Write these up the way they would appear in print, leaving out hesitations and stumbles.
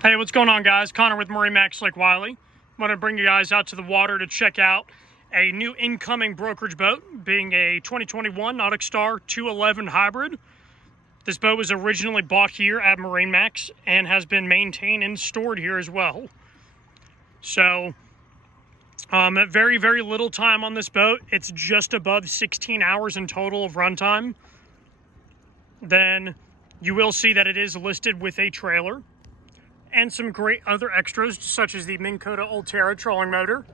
Hey, what's going on, guys? Connor with MarineMax Lake Wylie. I'm going to bring you guys out to the water to check out a new incoming brokerage boat, being a 2021 Nauticstar 211 hybrid. This boat was originally bought here at MarineMax and has been maintained and stored here as well. So, at very, very little time on this boat. It's just above 16 hours in total of runtime. Then you will see that it is listed with a trailer and some great other extras, such as the Minn Kota Ulterra trolling motor.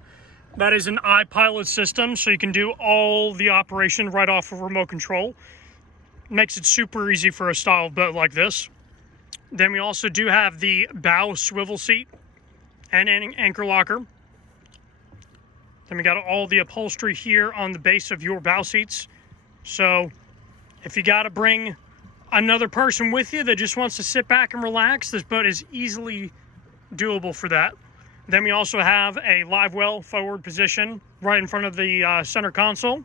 That is an iPilot system, so you can do all the operation right off of remote control. Makes it super easy for a style of boat like this. Then we also do have the bow swivel seat and an anchor locker. Then we got all the upholstery here on the base of your bow seats. So if you got to bring another person with you that just wants to sit back and relax, this boat is easily doable for that. Then we also have a live well forward position right in front of the center console.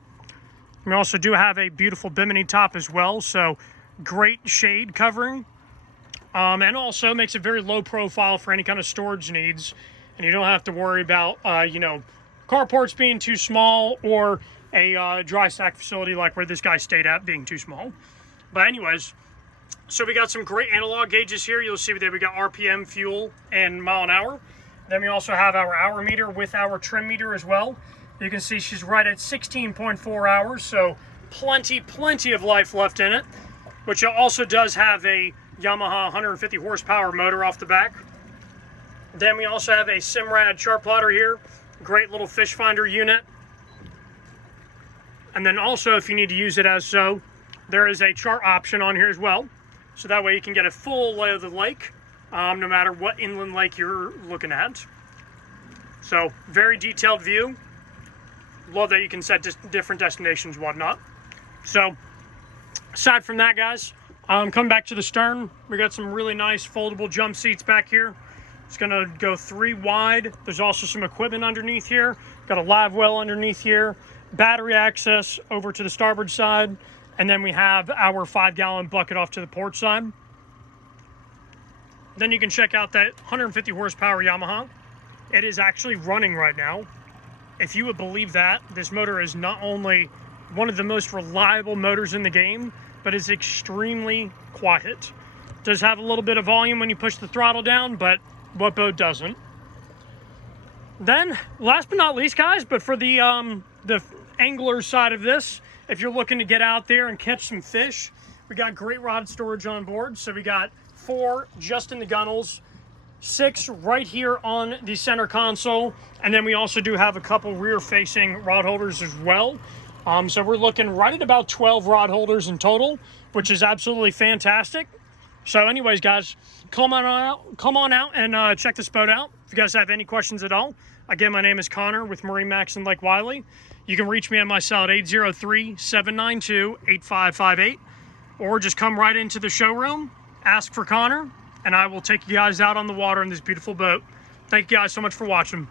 We also do have a beautiful bimini top as well, so great shade covering. And also makes it very low profile for any kind of storage needs. And you don't have to worry about, carports being too small or a dry stack facility like where this guy stayed at being too small. But anyways, so we got some great analog gauges here. You'll see that we got RPM, fuel, and mile an hour. Then we also have our hour meter with our trim meter as well. You can see she's right at 16.4 hours, so plenty of life left in it. Which also does have a Yamaha 150 horsepower motor off the back. Then we also have a Simrad chart plotter here. Great little fish finder unit. And then also, if you need to use it as so, there is a chart option on here as well. So that way you can get a full lay of the lake, no matter what inland lake you're looking at. So very detailed view. Love that you can set different destinations and whatnot. So aside from that, guys, coming back to the stern, we got some really nice foldable jump seats back here. It's gonna go 3 wide. There's also some equipment underneath here. Got a live well underneath here. Battery access over to the starboard side. And then we have our 5-gallon bucket off to the port side. Then you can check out that 150 horsepower Yamaha. It is actually running right now. If you would believe that, this motor is not only one of the most reliable motors in the game, but is extremely quiet. Does have a little bit of volume when you push the throttle down, but what boat doesn't? Then, last but not least, guys, but for the angler side of this, if you're looking to get out there and catch some fish, we got great rod storage on board. So we got 4 just in the gunnels, 6 right here on the center console, and then we also do have a couple rear-facing rod holders as well. So we're looking right at about 12 rod holders in total, which is absolutely fantastic. So anyways, guys, come on out and check this boat out. If you guys have any questions at all, again, my name is Connor with MarineMax in Lake Wylie. You can reach me on my cell at 803-792-8558, or just come right into the showroom, ask for Connor, and I will take you guys out on the water in this beautiful boat. Thank you guys so much for watching.